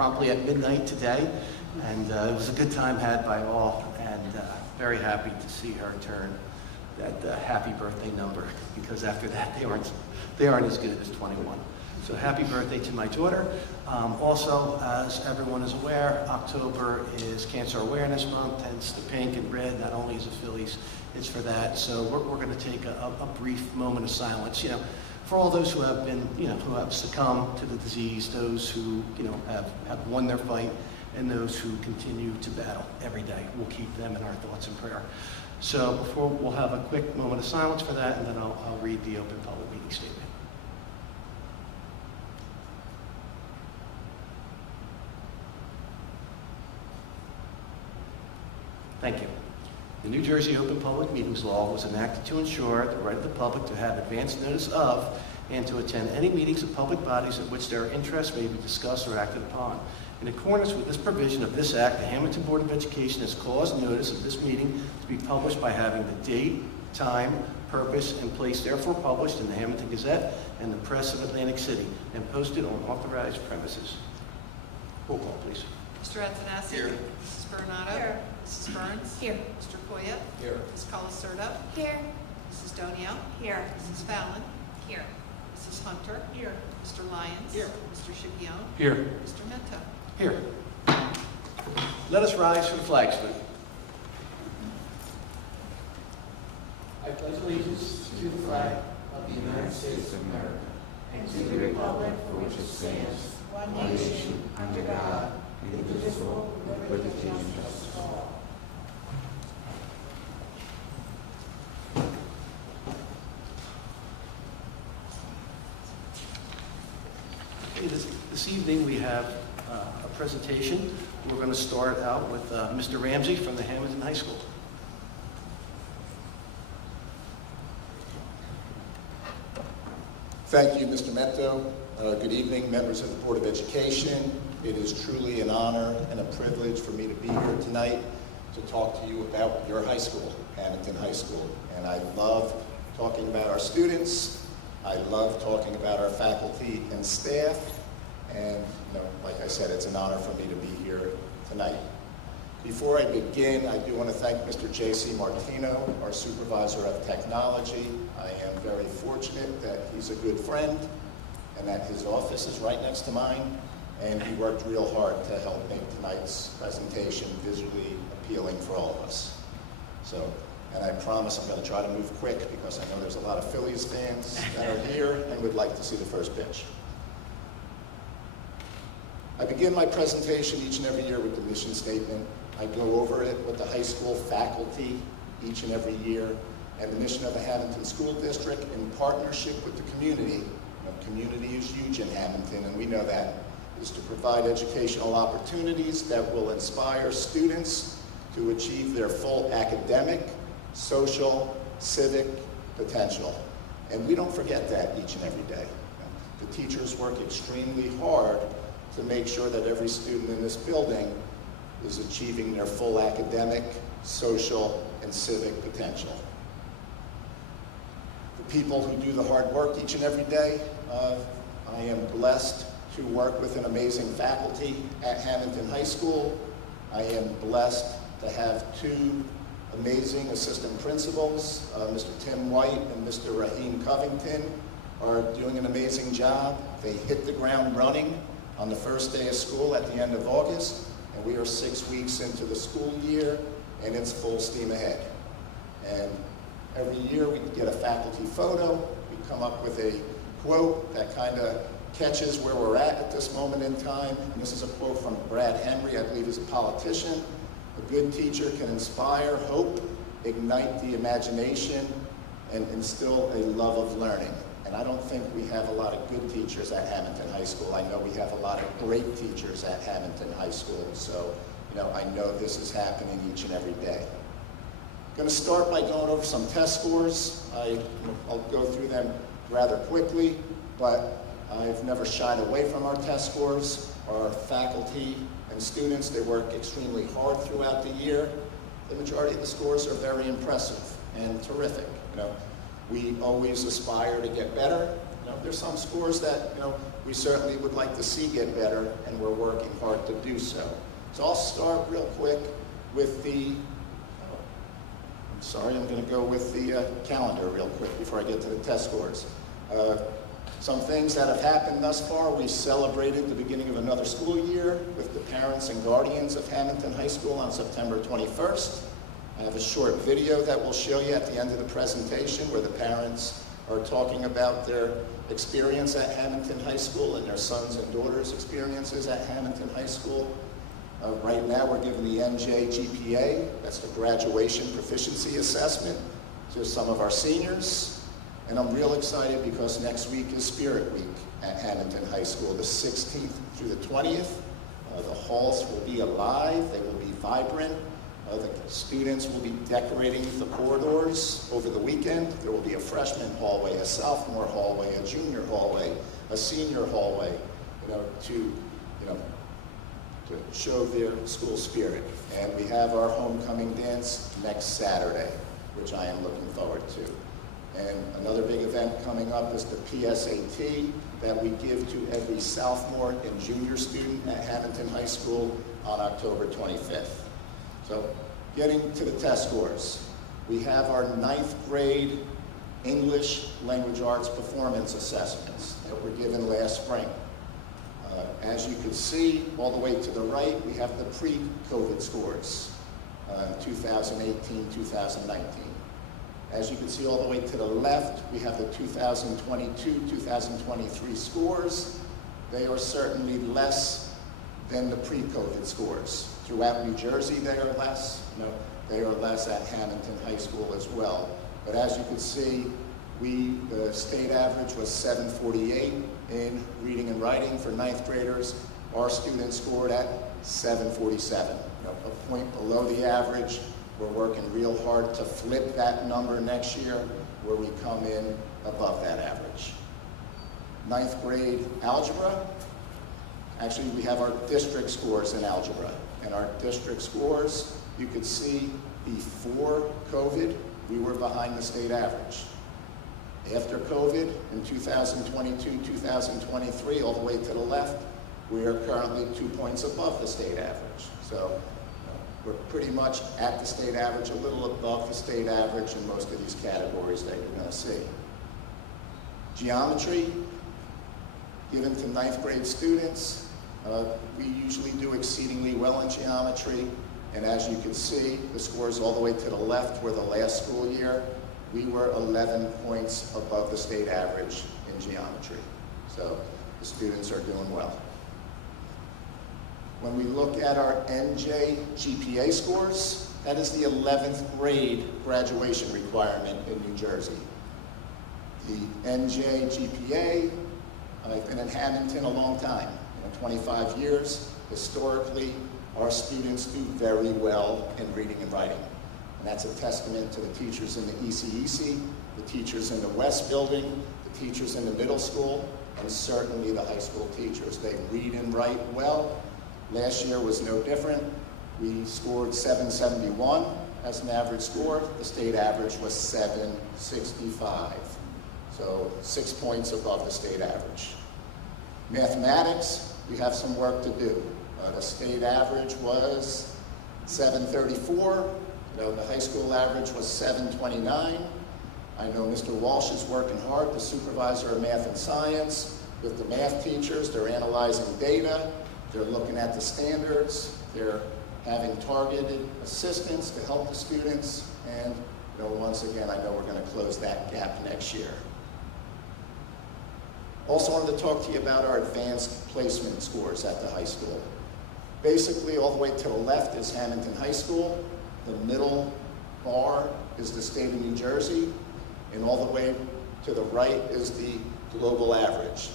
promptly at midnight today, and it was a good time had by all, and very happy to see her turn that happy birthday number, because after that they aren't as good as 21. So happy birthday to my daughter. Also, as everyone is aware, October is Cancer Awareness Month, hence the pink and red. Not only is it Phillies, it's for that. So we're going to take a brief moment of silence, for all those who have been, who have succumbed to the disease, those who, have won their fight, and those who continue to battle every day. We'll keep them in our thoughts and prayer. So we'll have a quick moment of silence for that, and then I'll read the open public meeting statement. Thank you. The New Jersey Open Public Meetings Law was enacted to ensure the right of the public to have advance notice of and to attend any meetings of public bodies at which their interests may be discussed or acted upon. In accordance with this provision of this Act, the Hammonton Board of Education has caused notice of this meeting to be published by having the date, time, purpose, and place therefore published in the Hammonton Gazette and the Press of Atlantic City and posted on authorized premises. Roll call, please. Mr. Antonassi? Here. Mrs. Bernardo? Here. Mrs. Burns? Here. Mr. Koya? Here. Ms. Colasurdo? Here. Mrs. Donio? Here. Mrs. Fallon? Here. Mrs. Hunter? Here. Mr. Lyons? Here. Mr. Schipione? Here. Mr. Mento? Here. Let us rise for the flag salute. I pledge allegiance to the flag of the United States of America and to the republic for which it stands, one nation, under God, indivisible, with liberty and justice for all. Okay, this evening we have a presentation. We're going to start out with Mr. Ramsey from the Hammonton High School. Thank you, Mr. Mento. Good evening, members of the Board of Education. It is truly an honor and a privilege for me to be here tonight to talk to you about your high school, Hammonton High School. And I love talking about our students. I love talking about our faculty and staff. And, like I said, it's an honor for me to be here tonight. Before I begin, I do want to thank Mr. J.C. Martino, our Supervisor of Technology. I am very fortunate that he's a good friend and that his office is right next to mine, and he worked real hard to help make tonight's presentation visually appealing for all of us. And I promise I'm going to try to move quick because I know there's a lot of Phillies fans that are here and would like to see the first pitch. I begin my presentation each and every year with the mission statement. I go over it with the high school faculty each and every year, and the mission of the Hammonton School District in partnership with the community. Community is huge in Hammonton, and we know that, is to provide educational opportunities that will inspire students to achieve their full academic, social, civic potential. And we don't forget that each and every day. The teachers work extremely hard to make sure that every student in this building is achieving their full academic, social, and civic potential. The people who do the hard work each and every day, I am blessed to work with an amazing faculty at Hammonton High School. I am blessed to have two amazing assistant principals, Mr. Tim White and Mr. Raheem Covington are doing an amazing job. They hit the ground running on the first day of school at the end of August, and we are 6 weeks into the school year, and it's full steam ahead. And every year we get a faculty photo, we come up with a quote that kind of catches where we're at this moment in time. And this is a quote from Brad Henry, I believe he's a politician. A good teacher can inspire hope, ignite the imagination, and instill a love of learning. And I don't think we have a lot of good teachers at Hammonton High School. I know we have a lot of great teachers at Hammonton High School. So, I know this is happening each and every day. I'm going to start by going over some test scores. I'll go through them rather quickly, but I've never shied away from our test scores. Our faculty and students, they work extremely hard throughout the year. The majority of the scores are very impressive and terrific. We always aspire to get better. There's some scores that we certainly would like to see get better, and we're working hard to do so. So I'll start real quick with the, I'm sorry, I'm going to go with the calendar real quick before I get to the test scores. Some things that have happened thus far: we celebrated the beginning of another school year with the parents and guardians of Hammonton High School on September 21st. I have a short video that we'll show you at the end of the presentation where the parents are talking about their experience at Hammonton High School and their sons and daughters' experiences at Hammonton High School. Right now we're giving the NJ GPA, that's the graduation proficiency assessment, to some of our seniors. And I'm real excited because next week is Spirit Week at Hammonton High School, the 16th through the 20th. The halls will be alive, they will be vibrant. The students will be decorating the corridors over the weekend. There will be a freshman hallway, a sophomore hallway, a junior hallway, a senior hallway, to show their school spirit. And we have our homecoming dance next Saturday, which I am looking forward to. And another big event coming up is the PSAT that we give to every sophomore and junior student at Hammonton High School on October 25th. So getting to the test scores, we have our 9th grade English Language Arts performance assessments that were given last spring. As you can see, all the way to the right, we have the pre-COVID scores, 2018, 2019. As you can see all the way to the left, we have the 2022, 2023 scores. They are certainly less than the pre-COVID scores. Throughout New Jersey, they are less. They are less at Hammonton High School as well. But as you can see, the state average was 748 in reading and writing for 9th graders. Our students scored at 747, a point below the average. We're working real hard to flip that number next year where we come in above that average. 9th grade algebra, actually we have our district scores in algebra. And our district scores, you could see before COVID, we were behind the state average. After COVID, in 2022, 2023, all the way to the left, we are currently 2 points above the state average. So we're pretty much at the state average, a little above the state average in most of these categories that you're going to see. Geometry, given to 9th grade students, we usually do exceedingly well in geometry. And as you can see, the scores all the way to the left were the last school year. We were 11 points above the state average in geometry. So the students are doing well. When we look at our NJ GPA scores, that is the 11th grade graduation requirement in New Jersey. The NJ GPA, I've been in Hammonton a long time, 25 years. Historically, our students do very well in reading and writing. And that's a testament to the teachers in the ECEC, the teachers in the West Building, the teachers in the middle school, and certainly the high school teachers. They read and write well. Last year was no different. We scored 771 as an average score. The state average was 765. So 6 points above the state average. Mathematics, we have some work to do. The state average was 734. The high school average was 729. I know Mr. Walsh is working hard, the supervisor of math and science, with the math teachers. They're analyzing data. They're looking at the standards. They're having targeted assistance to help the students. And once again, I know we're going to close that gap next year. Also wanted to talk to you about our advanced placement scores at the high school. Basically, all the way to the left is Hammonton High School. The middle bar is the state of New Jersey. And all the way to the right is the global average.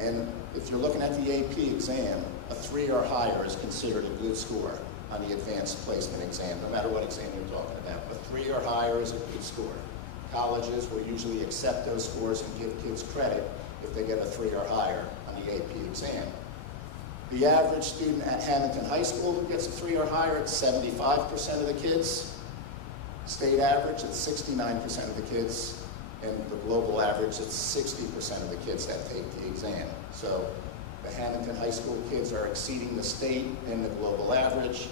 And if you're looking at the AP exam, a 3 or higher is considered a good score on the advanced placement exam, no matter what exam you're talking about. A 3 or higher is a good score. Colleges will usually accept those scores and give kids credit if they get a 3 or higher on the AP exam. The average student at Hammonton High School who gets a 3 or higher, it's 75% of the kids. State average, it's 69% of the kids. and the global average, it's 60% of the kids that take the exam. So the Hammonton High School kids are exceeding the state and the global average.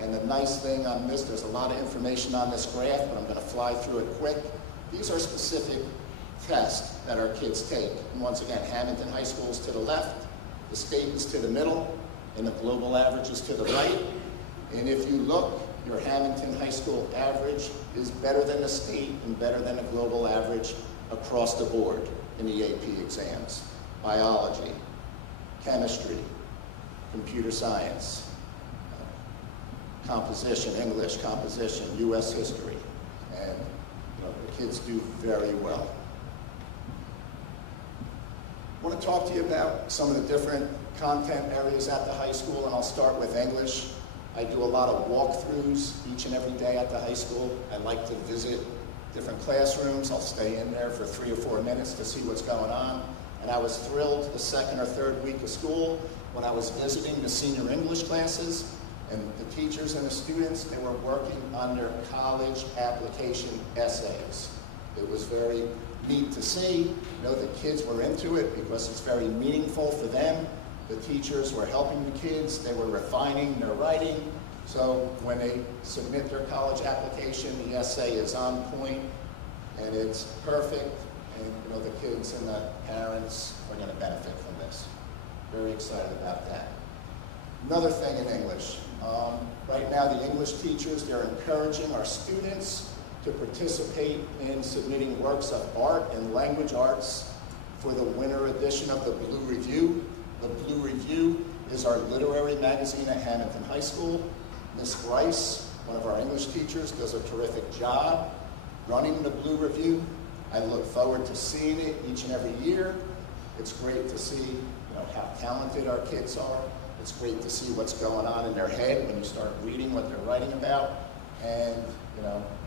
And the nice thing on this, there's a lot of information on this graph, but I'm going to fly through it quick. These are specific tests that our kids take. And once again, Hammonton High School is to the left, the state is to the middle, and the global average is to the right. And if you look, your Hammonton High School average is better than the state and better than the global average across the board in the AP exams. Biology, chemistry, computer science, composition, English composition, US history, and the kids do very well. I want to talk to you about some of the different content areas at the high school, and I'll start with English. I do a lot of walkthroughs each and every day at the high school. I like to visit different classrooms. I'll stay in there for 3 or 4 minutes to see what's going on. And I was thrilled the second or third week of school when I was visiting the senior English classes, and the teachers and the students, they were working on their college application essays. It was very neat to see. The kids were into it because it's very meaningful for them. The teachers were helping the kids. They were refining their writing. So when they submit their college application, the essay is on point and it's perfect. And the kids and the parents are going to benefit from this. Very excited about that. Another thing in English. Right now, the English teachers, they're encouraging our students to participate in submitting works of art and language arts for the winter edition of the Blue Review. The Blue Review is our literary magazine at Hammonton High School. Miss Bryce, one of our English teachers, does a terrific job running the Blue Review. I look forward to seeing it each and every year. It's great to see how talented our kids are. It's great to see what's going on in their head when you start reading what they're writing about. And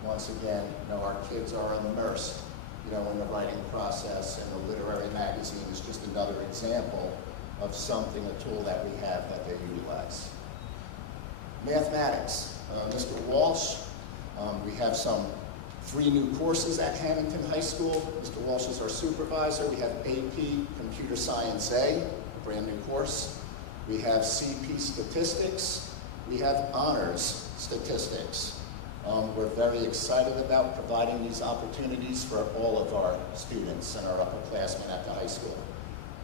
once again, our kids are immersed in the writing process, and the literary magazine is just another example of something, a tool that we have that they utilize. Mathematics. Mr. Walsh, we have some 3 new courses at Hammonton High School. Mr. Walsh is our supervisor. We have AP Computer Science A, a brand new course. We have CP Statistics. We have Honors Statistics. We're very excited about providing these opportunities for all of our students and our upperclassmen at the high school.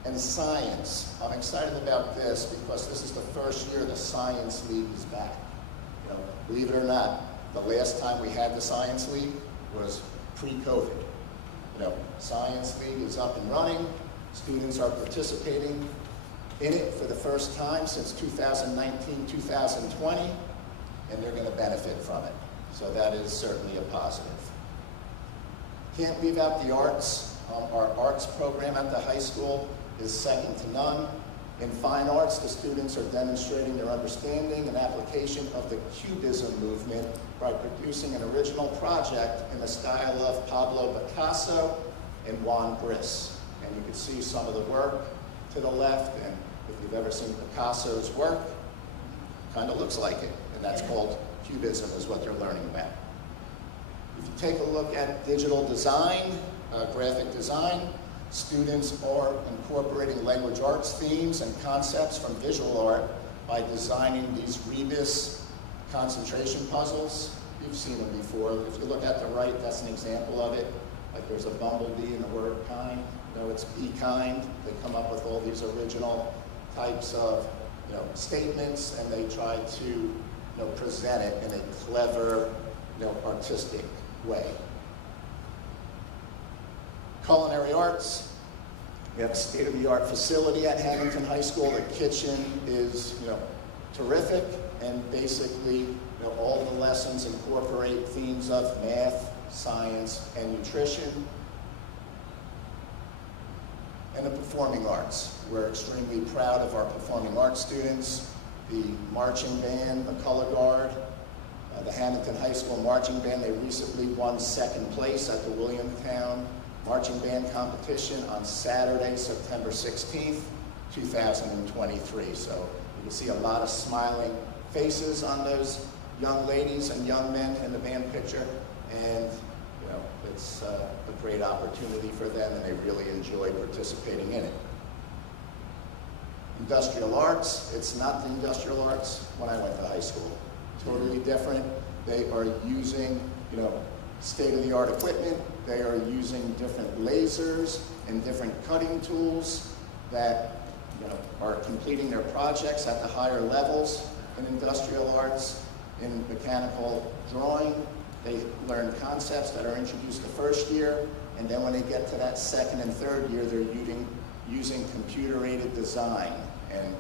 And science. I'm excited about this because this is the first year the Science League is back. Believe it or not, the last time we had the Science League was pre-COVID. Science League is up and running. Students are participating in it for the first time since 2019, 2020, and they're going to benefit from it. So that is certainly a positive. Can't leave out the arts. Our arts program at the high school is second to none. In fine arts, the students are demonstrating their understanding and application of the Cubism movement by producing an original project in the style of Pablo Picasso and Juan Briss. And you can see some of the work to the left, and if you've ever seen Picasso's work, kind of looks like it, and that's called Cubism, is what they're learning about. If you take a look at digital design, graphic design, students are incorporating language arts themes and concepts from visual art by designing these rebus concentration puzzles. You've seen them before. If you look at the right, that's an example of it. Like there's a bumblebee in the word kind. It's be kind. They come up with all these original types of statements, and they try to present it in a clever, artistic way. Culinary arts. We have a state-of-the-art facility at Hammonton High School. The kitchen is, terrific, and basically, all the lessons incorporate themes of math, science, and nutrition. And the performing arts. We're extremely proud of our performing arts students. The marching band, the color guard, the Hammonton High School marching band, they recently won second place at the Williamstown Marching Band Competition on Saturday, September 16th, 2023. So you can see a lot of smiling faces on those young ladies and young men in the band picture. And it's a great opportunity for them, and they really enjoy participating in it. Industrial arts, it's not the industrial arts when I went to high school. Totally different. They are using, state-of-the-art equipment. They are using different lasers and different cutting tools that, are completing their projects at the higher levels in industrial arts. In mechanical drawing, they learn concepts that are introduced the first year, and then when they get to that second and third year, they're using computer-aided design. And,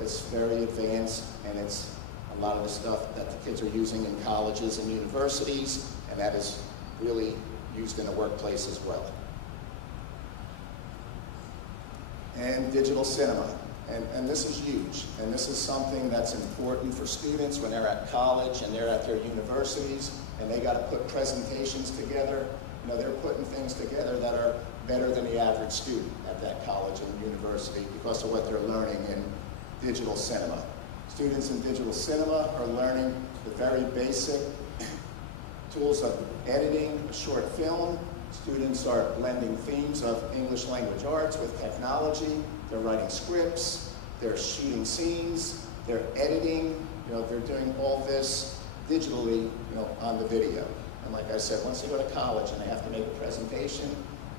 it's very advanced, and it's a lot of the stuff that the kids are using in colleges and universities, and that is really used in the workplace as well. And digital cinema. And this is huge, and this is something that's important for students when they're at college and they're at their universities, and they got to put presentations together. They're putting things together that are better than the average student at that college and university because of what they're learning in digital cinema. Students in digital cinema are learning the very basic tools of editing a short film. Students are blending themes of English language arts with technology. They're writing scripts, they're shooting scenes, they're editing, they're doing all this digitally, on the video. And like I said, once they go to college and they have to make a presentation,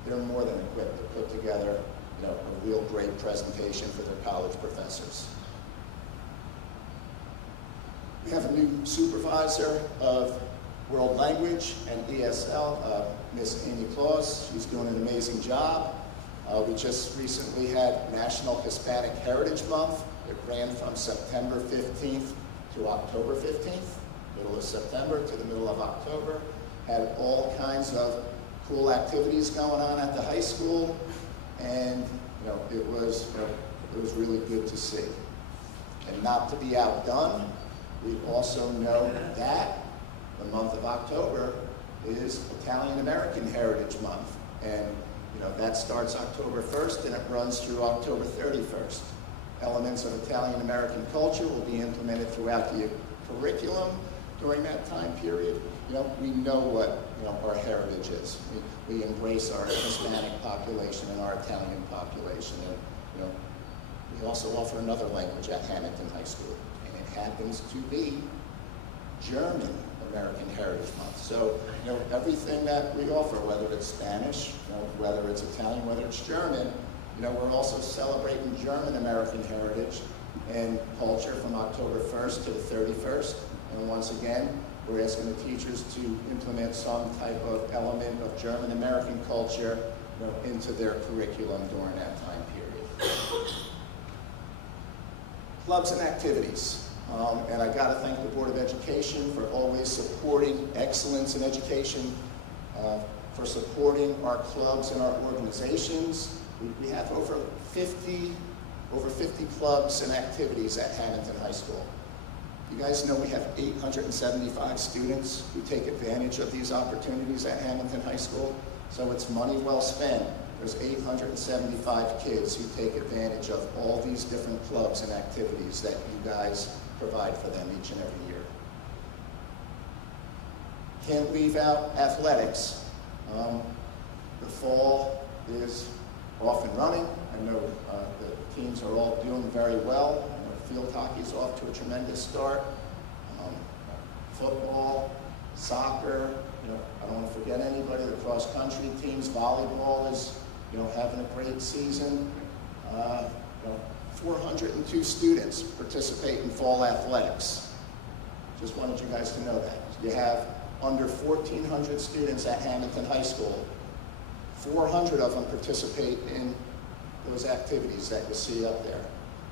they're more than equipped to put together, a real great presentation for their college professors. We have a new supervisor of World Language and ESL, Miss Amy Claus. She's doing an amazing job. We just recently had National Hispanic Heritage Month. It ran from September 15th to October 15th, middle of September to the middle of October. Had all kinds of cool activities going on at the high school, and it was really good to see. And not to be outdone, we also know that the month of October is Italian American Heritage Month, and that starts October 1st and it runs through October 31st. Elements of Italian American culture will be implemented throughout the curriculum during that time period. We know what our heritage is. We embrace our Hispanic population and our Italian population, and we also offer another language at Hammonton High School, and it happens to be German American Heritage Month. So, everything that we offer, whether it's Spanish, whether it's Italian, whether it's German, we're also celebrating German American heritage and culture from October 1st to the 31st. And once again, we're asking the teachers to implement some type of element of German American culture, into their curriculum during that time period. Clubs and activities. And I got to thank the Board of Education for always supporting excellence in education, for supporting our clubs and our organizations. We have over 50 clubs and activities at Hammonton High School. You guys know we have 875 students who take advantage of these opportunities at Hammonton High School, so it's money well spent. There's 875 kids who take advantage of all these different clubs and activities that you guys provide for them each and every year. Can't leave out athletics. The fall is off and running. I know the teams are all doing very well. Field hockey's off to a tremendous start. Football, soccer, I don't want to forget anybody. The cross-country teams, volleyball is, having a great season. 402 students participate in fall athletics. Just wanted you guys to know that. You have under 1,400 students at Hammonton High School. 400 of them participate in those activities that you see up there.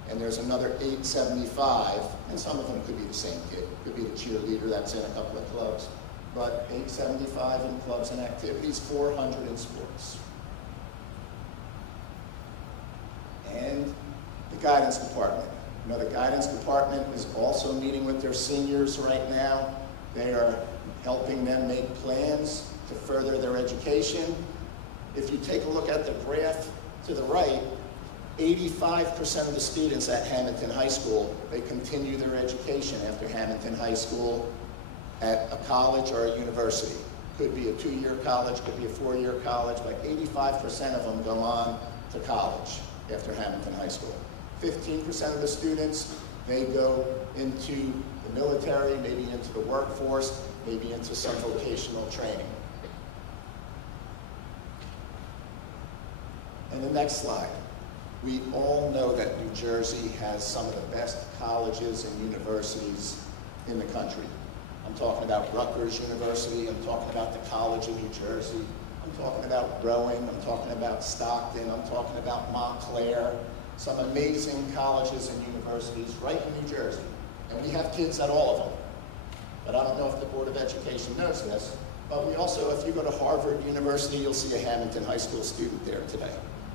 And there's another 875, and some of them could be the same kid. Could be the cheerleader that's in a couple of clubs. But 875 in clubs and activities, 400 in sports. And the guidance department. The guidance department is also meeting with their seniors right now. They are helping them make plans to further their education. If you take a look at the graph to the right, 85% of the students at Hammonton High School, they continue their education after Hammonton High School at a college or a university. Could be a 2-year college, could be a 4-year college, but 85% of them go on to college after Hammonton High School. 15% of the students, they go into the military, maybe into the workforce, maybe into some vocational training. And the next slide. We all know that New Jersey has some of the best colleges and universities in the country. I'm talking about Rutgers University, I'm talking about the College of New Jersey, I'm talking about Rowan, I'm talking about Stockton, I'm talking about Montclair, some amazing colleges and universities right in New Jersey. And we have kids at all of them. But I don't know if the Board of Education knows this, but we also, if you go to Harvard University, you'll see a Hammonton High School student there today.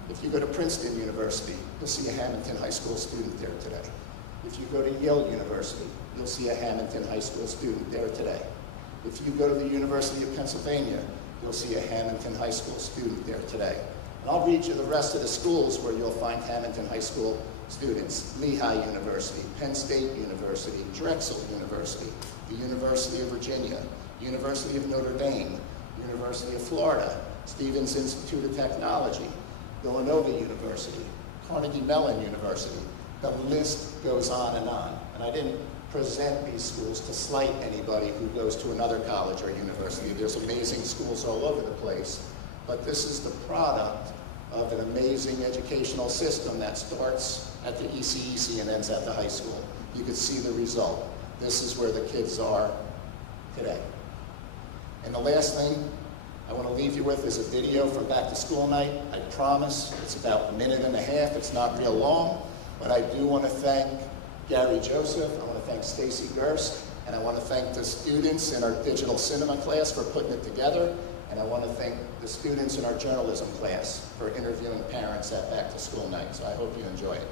If you go to Princeton University, you'll see a Hammonton High School student there today. If you go to Yale University, you'll see a Hammonton High School student there today. If you go to the University of Pennsylvania, you'll see a Hammonton High School student there today. And I'll read you the rest of the schools where you'll find Hammonton High School students. Lehigh University, Penn State University, Drexel University, the University of Virginia, University of Notre Dame, University of Florida, Stevens Institute of Technology, Villanova University, Carnegie Mellon University. The list goes on. And I didn't present these schools to slight anybody who goes to another college or university. There's amazing schools all over the place. But this is the product of an amazing educational system that starts at the ECEC and ends at the high school. You can see the result. This is where the kids are today. And the last thing I want to leave you with is a video from back to school night. I promise it's about 1.5 minutes. It's not real long, but I do want to thank Gary Joseph. I want to thank Stacy Gerst, and I want to thank the students in our digital cinema class for putting it together. And I want to thank the students in our journalism class for interviewing parents at back to school night. So I hope you enjoy it.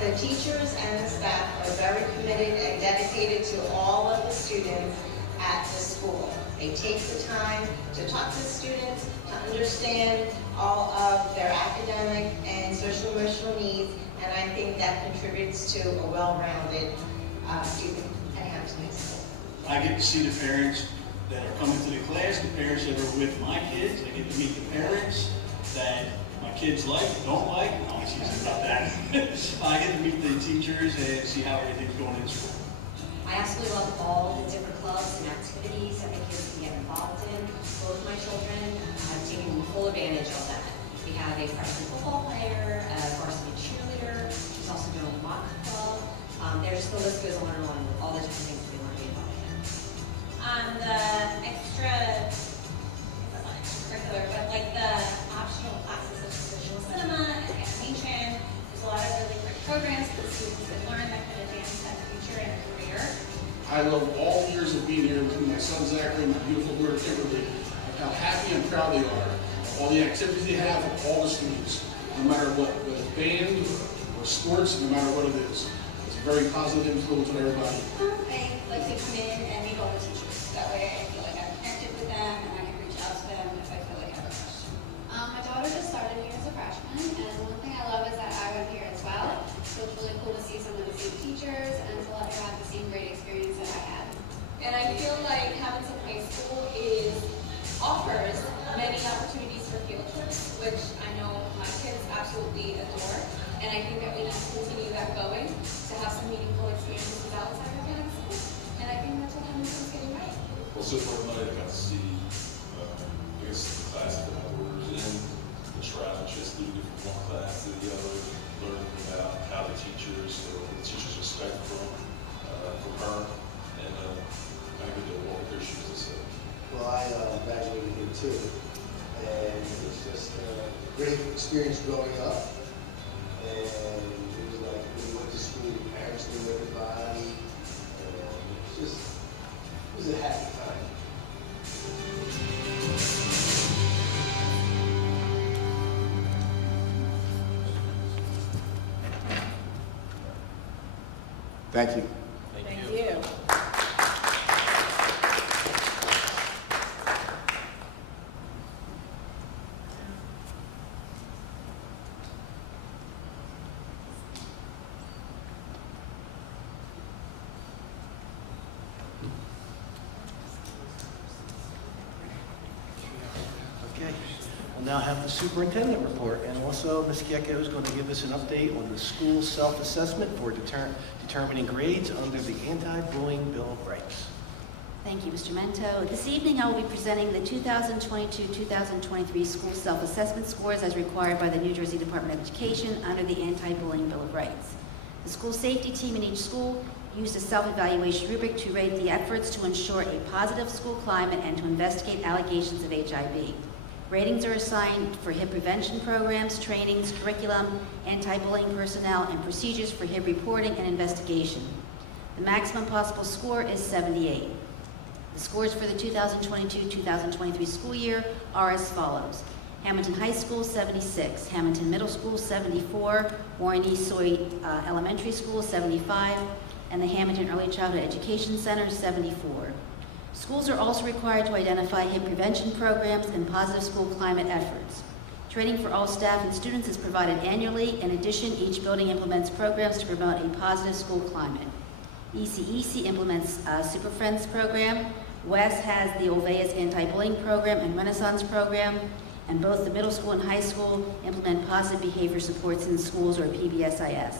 The teachers and the staff are very committed and dedicated to all of the students at the school. They take the time to talk to the students, to understand all of their academic and social emotional needs, and I think that contributes to a well-rounded student at Hammonton High School. I get to see the parents that are coming to the class, the parents that are with my kids. I get to meet the parents that my kids like, don't like, I'll see about that. I get to meet the teachers and see how everything's going in school. I absolutely love all the different clubs and activities that the kids can get involved in. Both my children have taken full advantage of that. We have a freshman football player, a varsity cheerleader, she's also doing a mock club. There's the list goes on and on, all the different things that they want to be involved in. The extracurricular, but like the optional classes such as visual cinema and animation, there's a lot of really great programs that the students can learn that can advance that future and career. I love all years of being here with my son Zachary and my beautiful daughter Kimberly, of how happy and proud they are, all the activities they have with all the students, no matter what, whether it's band or sports, no matter what it is. It's a very positive influence on everybody. I like to come in and meet all the teachers. That way I feel like I'm connected with them and I can reach out to them if I feel like I have a question. My daughter just started here as a freshman, and one thing I love is that I went here as well. So it's really cool to see some of the same teachers and to let her have the same great experience that I had. And I feel like Hammonton High School offers many opportunities for field trips, which I know my kids absolutely adore. And I think that we need to continue that going, to have some meaningful experiences outside of high school. And I think that's what Hammonton's getting right. Well, so far tonight I got to see, I guess, the classes that my daughter's in, the travel just leading from one class to the other, learning about how the teachers expect from her, and I get to walk their shoes and stuff. Well, I graduated here too, and it's just a great experience growing up. And it was like when we went to school, your parents knew everybody, and it was a happy time. Thank you. Thank you. Okay, we'll now have the superintendent report, and also Ms. Kieko is going to give us an update on the school self-assessment for determining grades under the Anti-Bullying Bill of Rights. Thank you, Mr. Mento. This evening, I will be presenting the 2022-2023 school self-assessment scores as required by the New Jersey Department of Education under the Anti-Bullying Bill of Rights. The school safety team in each school used a self-evaluation rubric to rate the efforts to ensure a positive school climate and to investigate allegations of HIV. Ratings are assigned for HIB prevention programs, trainings, curriculum, anti-bullying personnel, and procedures for HIB reporting and investigation. The maximum possible score is 78. The scores for the 2022-2023 school year are as follows. Hammonton High School, 76. Hammonton Middle School, 74. Warren East Soy Elementary School, 75. And the Hammonton Early Childhood Education Center, 74. Schools are also required to identify HIB prevention programs and positive school climate efforts. Training for all staff and students is provided annually. In addition, each building implements programs to promote a positive school climate. ECEC implements Super Friends program. West has the Olveas anti-bullying program and Renaissance program. And both the middle school and high school implement positive behavior supports in schools, or PBSIS.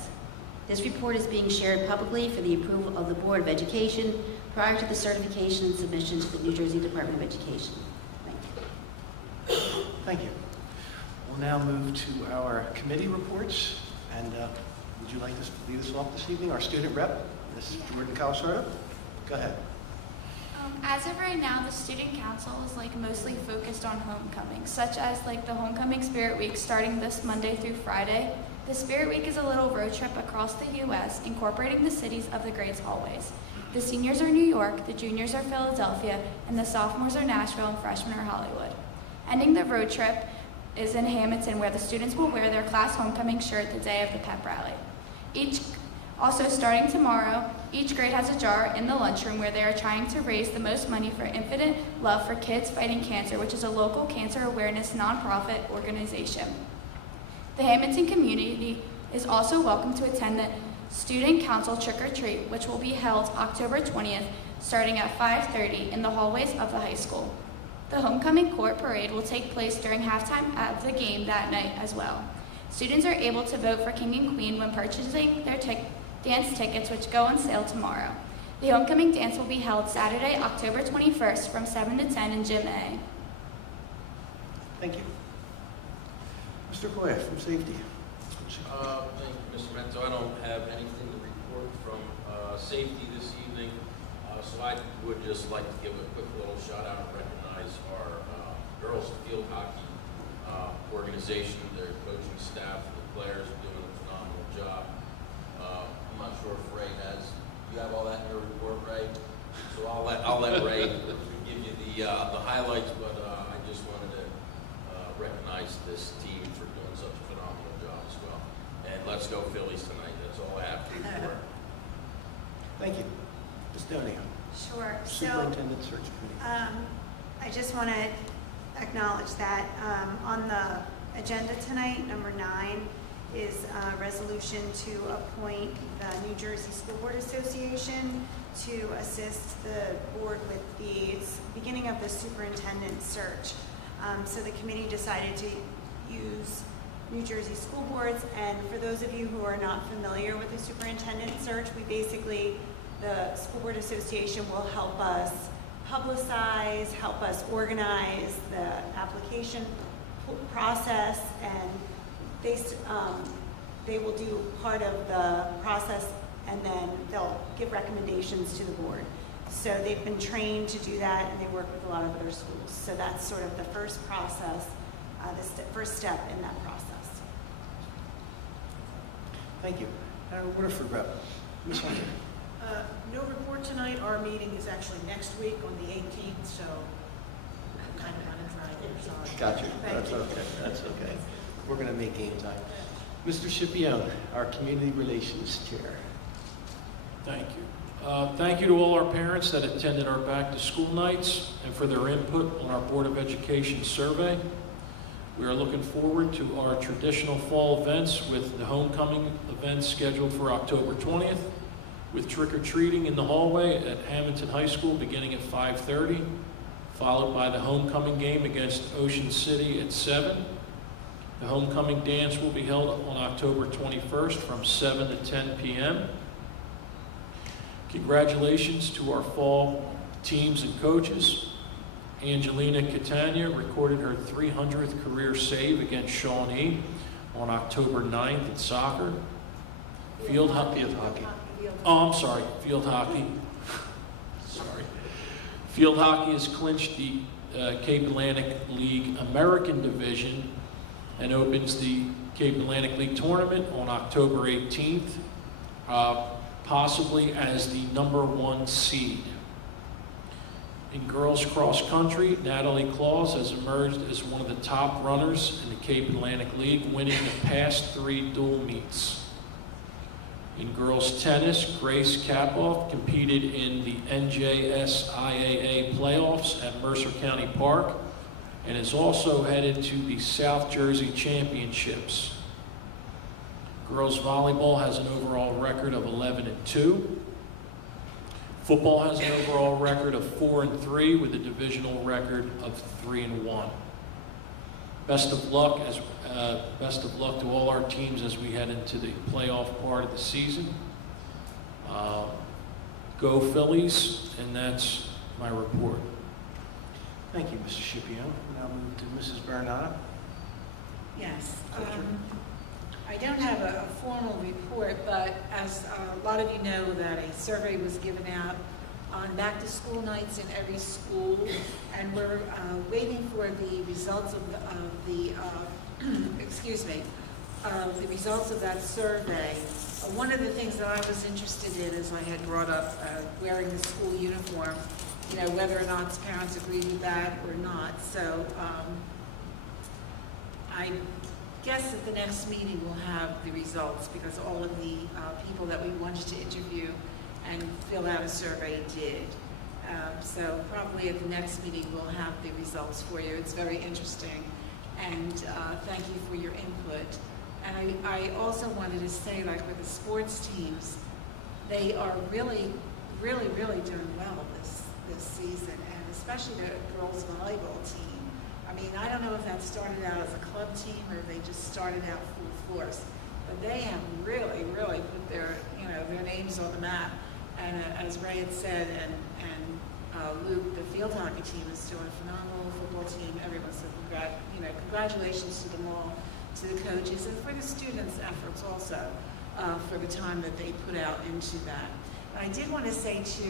This report is being shared publicly for the approval of the Board of Education prior to the certification and submission to the New Jersey Department of Education. Thank you. Thank you. We'll now move to our committee reports. And would you like to lead us off this evening? Our student rep, Ms. Jordan Calasardo. Go ahead. As of right now, the student council is mostly focused on homecoming, such as the Homecoming Spirit Week starting this Monday through Friday. The Spirit Week is a little road trip across the U.S. incorporating the cities of the Greats Hallways. The seniors are New York, the juniors are Philadelphia, and the sophomores are Nashville, and freshmen are Hollywood. Ending the road trip is in Hammonton, where the students will wear their class homecoming shirt the day of the pep rally. Also, starting tomorrow, each grade has a jar in the lunchroom where they are trying to raise the most money for Infinite Love for Kids Fighting Cancer, which is a local cancer awareness nonprofit organization. The Hammonton community is also welcome to attend the Student Council Trick or Treat, which will be held October 20th, starting at 5:30 in the hallways of the high school. The Homecoming Court Parade will take place during halftime of the game that night as well. Students are able to vote for King and Queen when purchasing their dance tickets, which go on sale tomorrow. The homecoming dance will be held Saturday, October 21st from 7 to 10 in Gym A. Thank you. Mr. Coy from Safety. Thank you, Mr. Mento. I don't have anything to report from safety this evening, so I would just like to give a quick little shout out and recognize our girls field hockey organization, their coaching staff, the players are doing a phenomenal job. I'm not sure if Ray you have all that in your report, Ray? So I'll let Ray give you the highlights, but I just wanted to recognize this team for doing such a phenomenal job as well. And let's go Phillies tonight. That's all I have to report. Thank you. Ms. Donio. Sure. Superintendent Search Committee. I just want to acknowledge that on the agenda tonight, number 9, is a resolution to appoint the New Jersey School Board Association to assist the board with the beginning of the superintendent search. So the committee decided to use New Jersey school boards, and for those of you who are not familiar with the superintendent search, the School Board Association will help us publicize, help us organize the application process, and they will do part of the process, and then they'll give recommendations to the board. So they've been trained to do that, and they work with a lot of other schools. So that's sort of the first process, first step in that process. Thank you. Waterford Rep. Ms. Hunter. No report tonight. Our meeting is actually next week on the 18th, so I'm kind of running dry here. Sorry. Got you. Thank That's you. okay. That's okay. We're going to make game time. Mr. Scipione, our Community Relations Chair. Thank you. Thank you to all our parents that attended our back-to-school nights and for their input on our Board of Education survey. We are looking forward to our traditional fall events with the homecoming event scheduled for October 20th, with trick-or-treating in the hallway at Hammonton High School beginning at 5:30, followed by the homecoming game against Ocean City at 7. The homecoming dance will be held on October 21st from 7 to 10 p.m. Congratulations to our fall teams and coaches. Angelina Catania recorded her 300th career save against Shawnee on October 9th in soccer. Field hockey. Oh, I'm sorry, field hockey. Sorry. Field hockey has clinched the Cape Atlantic League American Division and opens the Cape Atlantic League Tournament on October 18th, possibly as the #1 seed. In girls cross country, Natalie Claus has emerged as one of the top runners in the Cape Atlantic League, winning the past 3 dual meets. In girls tennis, Grace Kapoff competed in the NJSIAA playoffs at Mercer County Park and is also headed to the South Jersey Championships. Girls volleyball has an overall record of 11-2. Football has an overall record of 4-3 with a divisional record of 3-1. Best of luck to all our teams as we head into the playoff part of the season. Go Phillies, and that's my report. Thank you, Mr. Scipione. Now move to Mrs. Bernard. Yes. I don't have a formal report, but as a lot of you know, that a survey was given out on back-to-school nights in every school, and we're waiting for the results of the results of that survey. One of the things that I was interested in is I had brought up wearing the school uniform, whether or not parents agree with that or not. So I guess at the next meeting we'll have the results, because all of the people that we wanted to interview and fill out a survey did. So probably at the next meeting we'll have the results for you. It's very interesting, and thank you for your input. And I also wanted to say, like with the sports teams, they are really doing well this season, and especially the girls volleyball team. I mean, I don't know if that started out as a club team or they just started out full force, but they have really put their names on the map. And as Ray had said, and Luke, the field hockey team is doing a phenomenal, football team, everyone. So congratulations to them all, to the coaches, and for the students' efforts also, for the time that they put out into that. And I did want to say to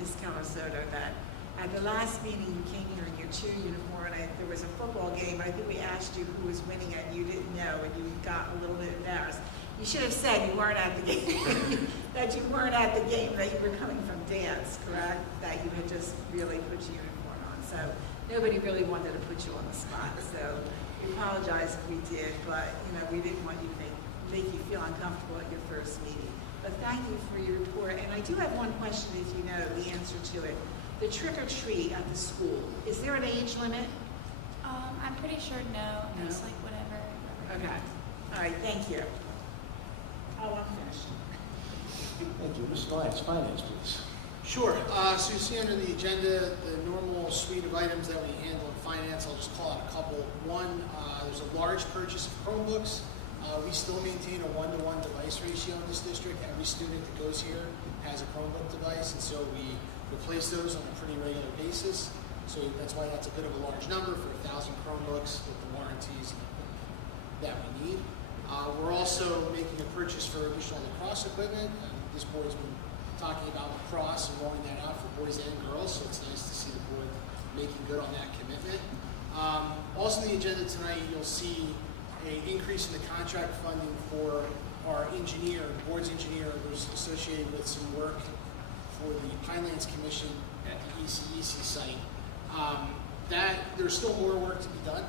Ms. Calasoto that at the last meeting you came here in your cheer uniform, and there was a football game, and I think we asked you who was winning it, and you didn't know, and you got a little bit embarrassed. You should have said you weren't at the game, that you weren't at the game, that you were coming from dance, correct? That you had just really put your uniform on. So nobody really wanted to put you on the spot. So we apologize if we did, but we didn't want you to make you feel uncomfortable at your first meeting. But thank you for your report. And I do have one question, if you know the answer to it. The trick or treat at the school, is there an age limit? I'm pretty sure no. It's like whatever. Okay. All right, thank you. Oh, I'm finished. Thank you. Mr. Lyons, Finance, please. Sure. So you see under the agenda the normal suite of items that we handle in finance. I'll just call out a couple. One, there's a large purchase of Chromebooks. We still maintain a 1-to-1 device ratio in this district. Every student that goes here has a Chromebook device, and so we replace those on a pretty regular basis. So that's why that's a bit of a large number for 1,000 Chromebooks with the warranties that we need. We're also making a purchase for additional lacrosse equipment. This board's been talking about lacrosse and rolling that out for boys and girls, so it's nice to see the board making good on that commitment. Also on the agenda tonight, you'll see an increase in the contract funding for our board's engineer, who's associated with some work for the Pinelands Commission at the ECEC site. There's still more work to be done.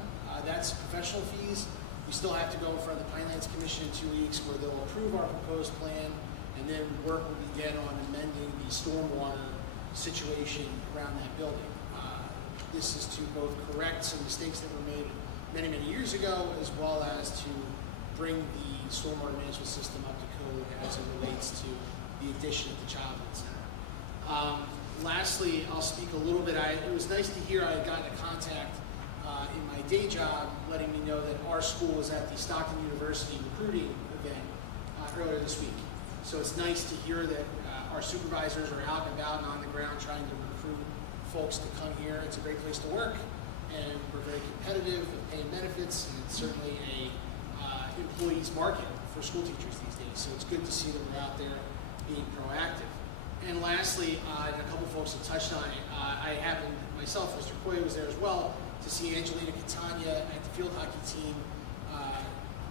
That's professional fees. We still have to go in front of the Pinelands Commission in 2 weeks, where they'll approve our proposed plan, and and then work will begin on amending the stormwater situation around that building. This is to both correct some mistakes that were made many, many years ago, as well as to bring the stormwater management system up to code as it relates to the addition of the childhood center. Lastly, I'll speak a little bit. It was nice to hear I had gotten a contact in my day job letting me know that our school was at the Stockton University recruiting event earlier this week. So it's nice to hear that our supervisors are out and about and on the ground trying to recruit folks to come here. It's a great place to work, and we're very competitive with pay and benefits, and it's certainly a employees market for school teachers these days. So it's good to see that we're out there being proactive. And lastly, and a couple folks have touched on it, I happened myself, Mr. Coy was there as well, to see Angelina Catania at the field hockey team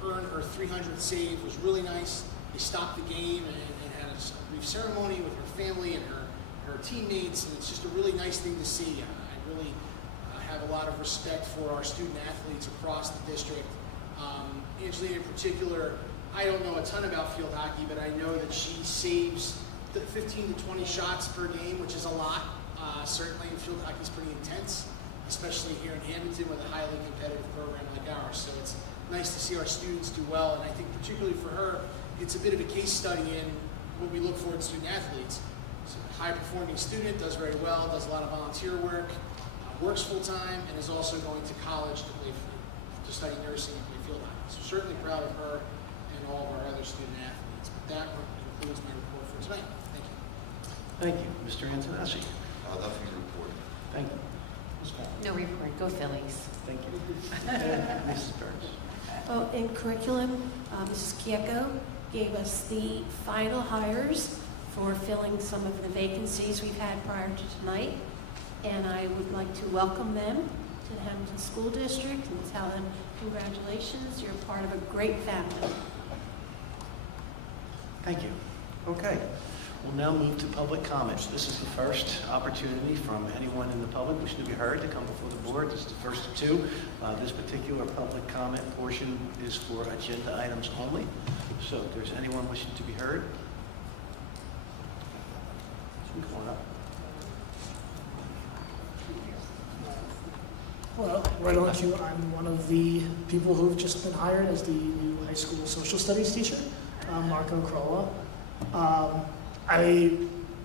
earn her 300th save. It was really nice. They stopped the game and had a brief ceremony with her family and her teammates, and it's just a really nice thing to see. I really have a lot of respect for our student athletes across the district. Angelina in particular, I don't know a ton about field hockey, but I know that she saves 15 to 20 shots per game, which is a lot. Certainly field hockey is pretty intense, especially here in Hammonton with a highly competitive program like ours. So it's nice to see our students do well, and I think particularly for her, it's a bit of a case study in what we look for in student athletes. So a high-performing student, does very well, does a lot of volunteer work, works full-time, and is also going to college to study nursing and play field hockey. So certainly proud of her and all of our other student athletes. But that concludes my report for tonight. Thank you. Thank you. Mr. Antonacci. Nothing to report. Thank you. Ms. Powell. No report. Go Phillies. Thank you. And Mrs. Burns. Oh, in curriculum, Mrs. Kieko gave us the final hires for filling some of the vacancies we've had prior to tonight. And I would like to welcome them to the Hammonton School District and tell them congratulations, you're part of a great family. Thank you. Okay. We'll now move to public comments. This is the first opportunity from anyone in the public wishing to be heard to come before the board. This is the first of two. This particular public comment portion is for agenda items only. So if there's anyone wishing to be heard, come on up. Well, why don't you? I'm one of the people who've just been hired as the new high school social studies teacher, Marco Crolla. I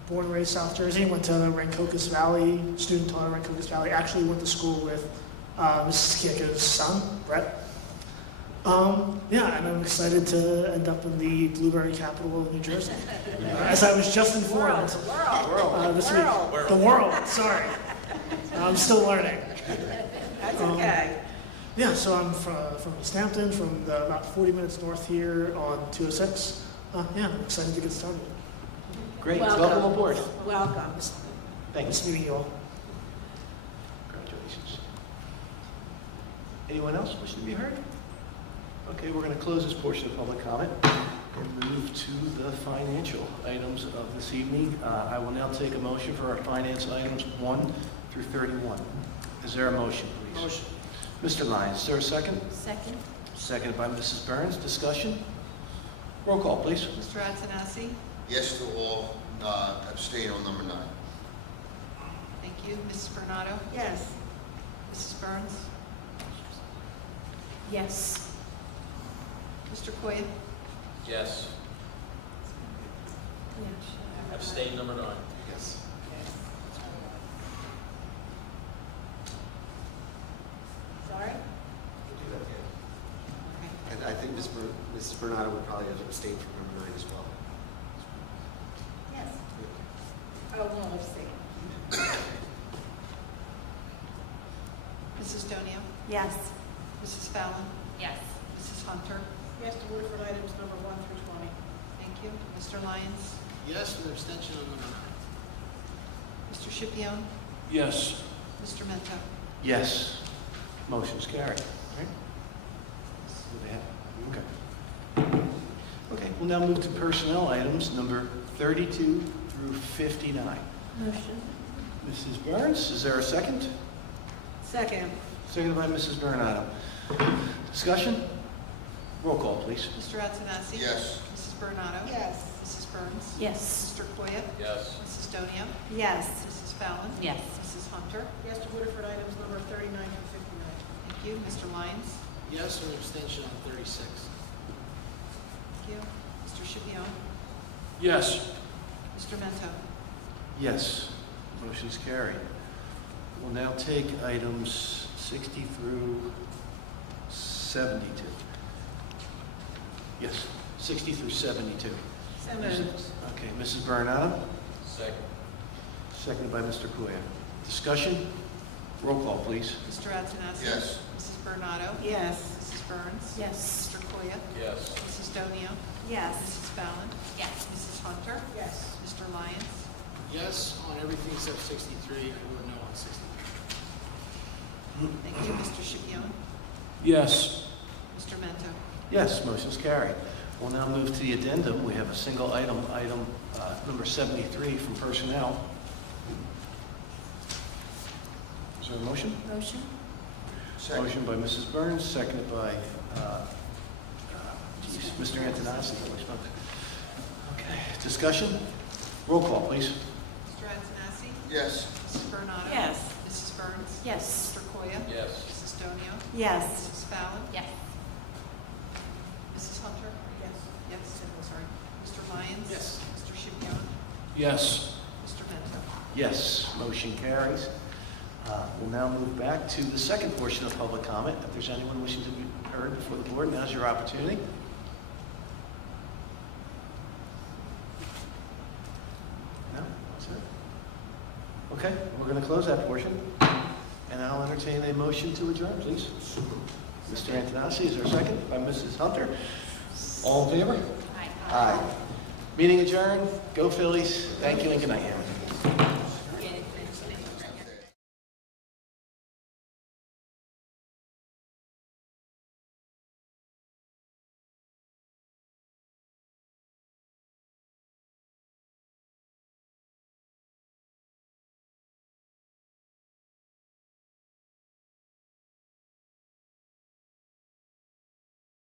born and raised South Jersey, went to Rancocas Valley, student taught at Rancocas Valley, actually went to school with Mrs. Kieko's son, Brett. Yeah, and I'm excited to end up in the blueberry capital of New Jersey. As I was just informed this week. The world, sorry. I'm still learning. That's okay. Yeah, so I'm from East Hampton, from about 40 minutes north here on 206. Yeah, I'm excited to get started. Great. Welcome aboard. Welcome. Thanks. Nice meeting you all. Congratulations. Anyone else wishing to be heard? Okay, we're going to close this portion of public comment and move to the financial items of this evening. I will now take a motion for our finance items 1 through 31. Is there a motion, please? Motion. Mr. Lyons, is there a second? Second. Seconded by Mrs. Burns. Discussion? Roll call, please. Mr. Antonacci? Yes to all, abstain on number 9. Thank you. Mrs. Bernardo? Yes. Mrs. Burns? Yes. Mr. Coy? Yes. Abstain number 9. Yes. Sorry? And I think Mrs. Bernardo would probably have abstained from number 9 as well. Yes. Oh, no, abstain. Mrs. Donio? Yes. Mrs. Fallon? Yes. Mrs. Hunter? Yes to Woodford items number 1 through 20. Thank you. Mr. Lyons? Yes, with abstention on number 9. Mr. Shipion? Yes. Mr. Mento? Yes. Motion's carried. All right. Okay. Okay, we'll now move to personnel items number 32 through 59. Motion. Mrs. Burns, is there a second? Second. Seconded by Mrs. Bernardo. Discussion? Roll call, please. Mr. Antonassi? Yes. Mrs. Bernado? Yes. Mrs. Burns? Yes. Mr. Koya? Yes. Mrs. Donio? Yes. Mrs. Fallon? Yes. Mrs. Hunter? Yes to Woodford items number 39 through 59. Thank you. Mr. Lyons? Yes, or abstention on 36. Thank you. Mr. Shapion? Yes. Mr. Mento? Yes, motion's carried. We'll now take items 60 through 72. Yes, 60 through 72. So moved. Okay, Mrs. Bernado, Second. seconded by Mr. Koya. Discussion? Roll call, please. Mr. Antonassi? Yes. Mrs. Bernado? Yes. Mrs. Burns? Yes. Mr. Koya? Yes. Mrs. Donio? Yes. Mrs. Fallon? Yes. Mrs. Hunter? Yes. Mr. Lyons? Yes on everything except 63. I vote no on 63. Thank you. Mr. Shapion? Yes. Mr. Mento? Yes, motion's carried. We'll now move to the addendum. We have a single item, number 73 from personnel. Is there a motion? Motion? Second. Motion by Mrs. Burns, seconded by Mr. Antonassi. Okay, discussion? Roll call, please. Mr. Antonassi? Yes. Mrs. Bernado? Yes. Mrs. Burns? Yes. Mr. Koya? Yes. Mrs. Donio? Yes. Mrs. Fallon? Yes. Mrs. Hunter? Yes. Yes, I'm sorry. Mr. Lyons? Yes. Mr. Shapion? Yes. Mr. Mento? Yes, motion carries. We'll now move back to the second portion of public comment. If there's anyone wishing to be heard before the board, now's your opportunity. No? That's it? Okay, we're going to close that portion, and I'll entertain a motion to adjourn, please. Mr. Antonassi, is there a second? By Mrs. Hunter. All in favor? Aye. Meeting adjourned. Go Phillies. Thank you and good night.